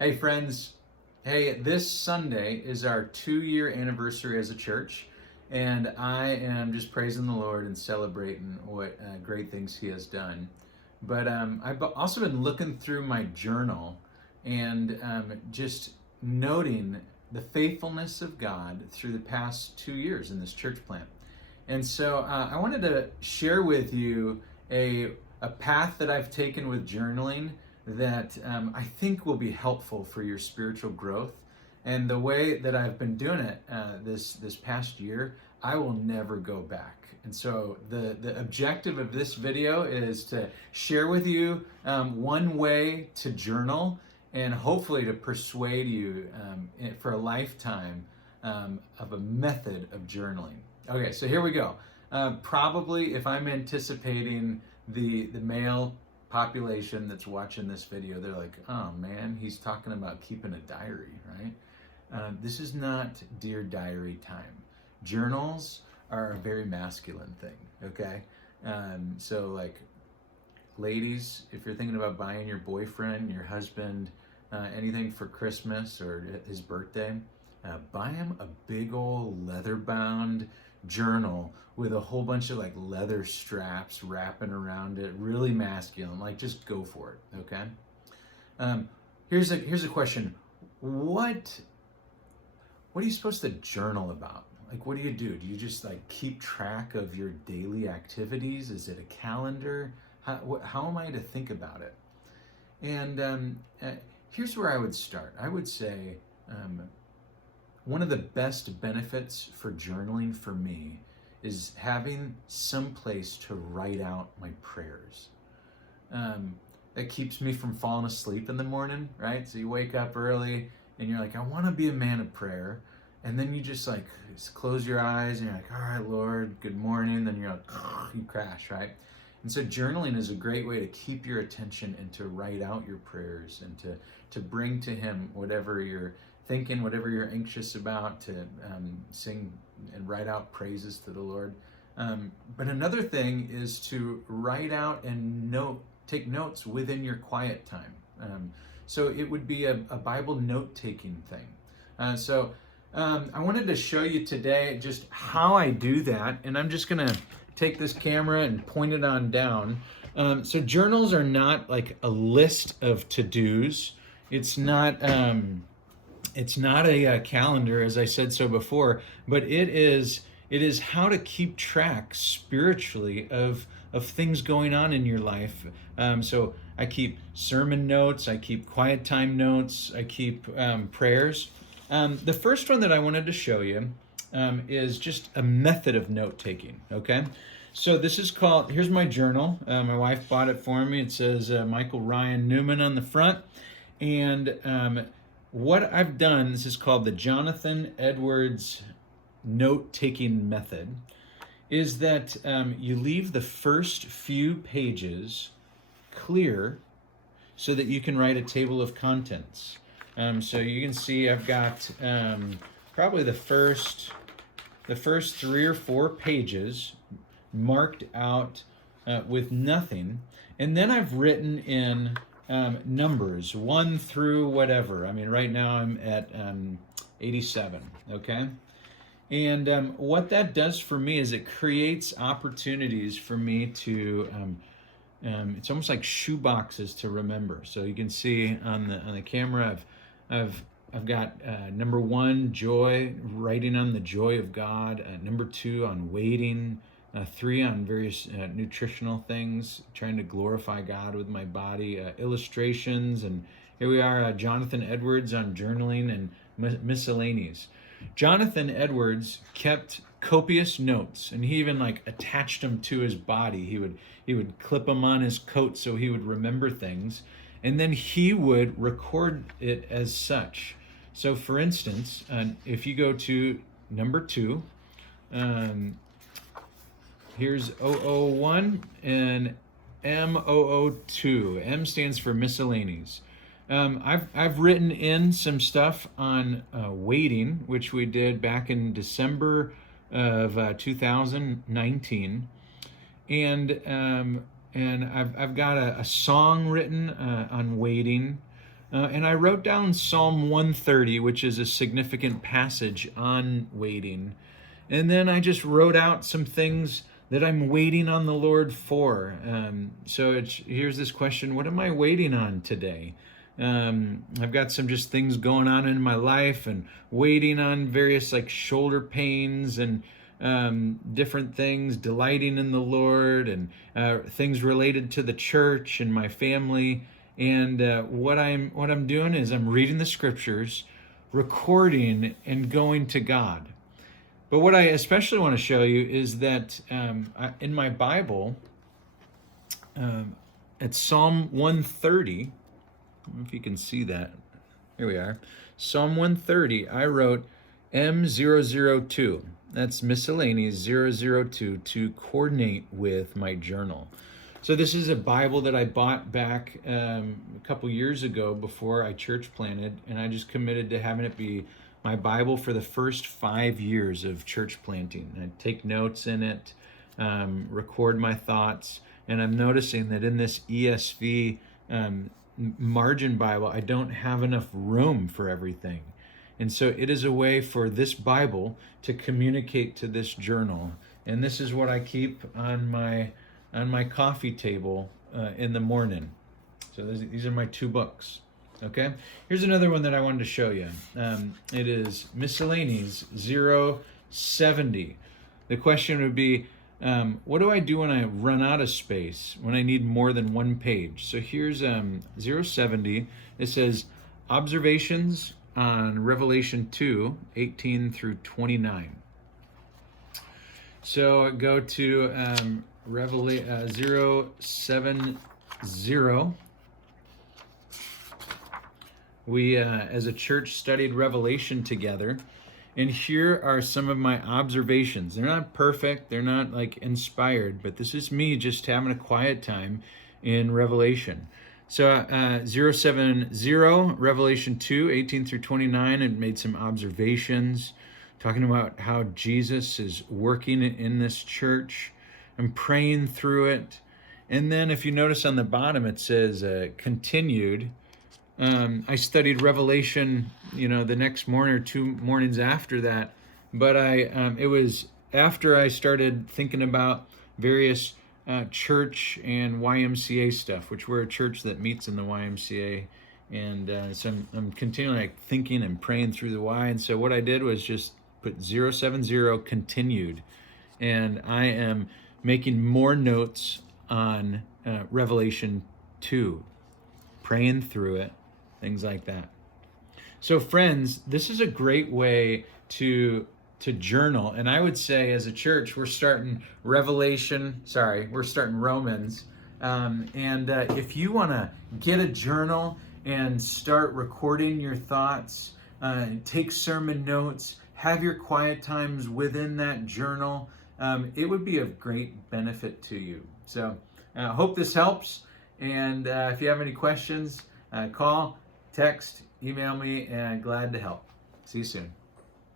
Hey friends, hey, this Sunday is our 2-year anniversary as a church, and I am just praising the Lord and celebrating what great things He has done. But I've also been looking through my journal and just noting the faithfulness of God through the past 2 years in this church plant. And so I wanted to share with you a path that I've taken with journaling that I think will be helpful for your spiritual growth. And the way that I've been doing it this past year, I will never go back. And so the objective of this video is to share with you one way to journal and hopefully to persuade you for a lifetime of a method of journaling. Okay, so here we go. Probably if I'm anticipating the male population that's watching this video, they're like, oh man, he's talking about keeping a diary, right? This is not Dear Diary time. Journals are a very masculine thing, okay? So like, ladies, if you're thinking about buying your boyfriend, your husband, anything for Christmas or his birthday, buy him a big old leather-bound journal with a whole bunch of like leather straps wrapping around it, really masculine. Like, just go for it, okay? Here's a question: What are you supposed to journal about? Like, what do you do? Do you just like keep track of your daily activities? Is it a calendar? How am I to think about it? And here's where I would start. I would say one of the best benefits for journaling for me is having some place to write out my prayers. That keeps me from falling asleep in the morning, right? So you wake up early and you're like, I want to be a man of prayer. And then you just close your eyes and you're like, all right, Lord, good morning. Then you're like, you crash, right? And so journaling is a great way to keep your attention and to write out your prayers and to bring to Him whatever you're thinking, whatever you're anxious about, to sing and write out praises to the Lord. But another thing is to write out and take notes within your quiet time. So it would be a Bible note-taking thing. So I wanted to show you today just how I do that, and I'm just gonna take this camera and point it on down. So journals are not like a list of to-dos. It's not a calendar, as I said so before, but it is how to keep track spiritually of things going on in your life. So I keep sermon notes, I keep quiet time notes, I keep prayers. The first one that I wanted to show you is just a method of note taking, okay? So this is called, here's my journal. My wife bought it for me. It says Michael Ryan Newman on the front. And what I've done, this is called the Jonathan Edwards note-taking method, is that you leave the first few pages clear so that you can write a table of contents. So you can see I've got probably the first 3 or 4 pages marked out with nothing, and then I've written in numbers 1 through whatever. I mean, right now I'm at 87, okay? And what that does for me is it creates opportunities for me to, it's almost like shoe boxes to remember. So you can see on the camera, I've got number 1, joy, writing on the joy of God. Number 2, on waiting. 3, on various nutritional things, trying to glorify God with my body. Illustrations, and here we are, Jonathan Edwards on journaling and miscellaneous. Jonathan Edwards kept copious notes, and he even attached them to his body. He would clip them on his coat so he would remember things, and then he would record it as such. So for instance, if you go to number 2, here's 001 and M002. M stands for miscellaneous. I've written in some stuff on waiting, which we did back in December of 2019, and I've got a song written on waiting. And I wrote down Psalm 130, which is a significant passage on waiting. And then I just wrote out some things that I'm waiting on the Lord for. So here's this question: what am I waiting on today? I've got some just things going on in my life and waiting on various like shoulder pains and different things, delighting in the Lord, and things related to the church and my family. And what I'm doing is I'm reading the scriptures, recording, and going to God. But what I especially want to show you is that in my Bible, at Psalm 130, I don't know if you can see that. Here we are. Psalm 130, I wrote M002. That's miscellaneous 002 to coordinate with my journal. So this is a Bible that I bought back a couple years ago before I church planted, and I just committed to having it be my Bible for the first 5 years of church planting. I take notes in it, record my thoughts, and I'm noticing that in this ESV margin Bible, I don't have enough room for everything. And so it is a way for this Bible to communicate to this journal. And this is what I keep on my coffee table in the morning. So these are my 2 books. Okay, here's another one that I wanted to show you. It is miscellaneous 070. The question would be, what do I do when I run out of space, when I need more than 1 page? So here's 070. It says observations on Revelation 2, 18 through 29. So go to 070. We, as a church, studied Revelation together, and here are some of my observations. They're not perfect, they're not like inspired, but this is me just having a quiet time in Revelation. So 070, Revelation 2, 18 through 29, and made some observations, talking about how Jesus is working in this church. I'm praying through it. And then if you notice on the bottom, it says continued. I studied Revelation, the next morning or 2 mornings after that. But it was after I started thinking about various church and YMCA stuff, which we're a church that meets in the YMCA. And so I'm continually thinking and praying through the why. And so what I did was just put 070 continued. And I am making more notes on Revelation 2, praying through it, things like that. So friends, this is a great way to journal. And I would say as a church, we're starting Romans. And if you want to get a journal and start recording your thoughts, take sermon notes, have your quiet times within that journal, it would be of great benefit to you. So I hope this helps. And if you have any questions, call, text, email me, and glad to help. See you soon.